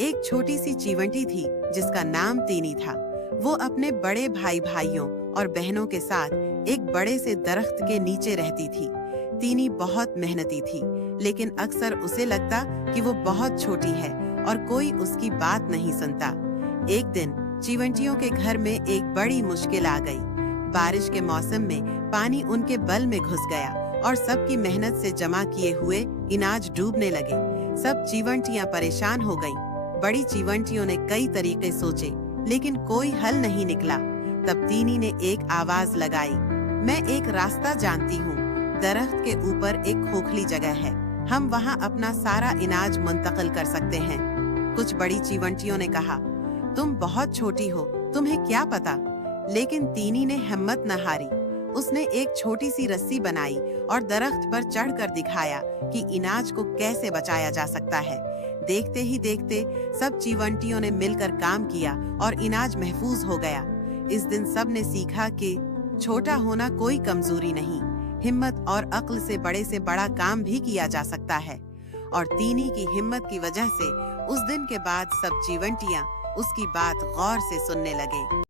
एक छोटी सी चीवंटी थी जिसका नाम तीनी था। वो अपने बड़े भाइयों और बहनों के साथ एक बड़े से दरख्त के नीचे रहती थी। तीनी बहुत मेहनती थी, लेकिन अक्सर उसे लगता कि वो बहुत छोटी है और कोई उसकी बात नहीं सुनता। एक दिन चीवंटियों के घर में एक बड़ी मुश्किल आ गई। बारिश के मौसम में पानी उनके बल में घुस गया और सबकी मेहनत से जमा किए हुए अनाज डूबने लगे। सब चीवंटियां परेशान हो गईं। बड़ी चीवंटियों ने कई तरीके सोचे, लेकिन कोई हल नहीं निकला। तब तीनी ने एक आवाज लगाई, मैं एक रास्ता जानती हूँ। दरख्त के ऊपर एक खोखली जगह है, हम वहाँ अपना सारा अनाज मुंतकिल कर सकते हैं। कुछ बड़ी चीवंटियों ने कहा, तुम बहुत छोटी हो, तुम्हें क्या पता। लेकिन तीनी ने हिम्मत न हारी। उसने एक छोटी सी रस्सी बनाई और दरख्त पर चढ़कर दिखाया कि अनाज को कैसे बचाया जा सकता है। देखते ही देखते सब चीवंटियों ने मिलकर काम किया और अनाज महफूज हो गया। इस दिन सब ने सीखा कि छोटा होना कोई कमजोरी नहीं, हिम्मत और अक्ल से बड़ा काम भी किया जा सकता है। और तीनी की हिम्मत की वजह से उस दिन के बाद सब चीवंटियां उसकी बात गौर से सुनने लगे।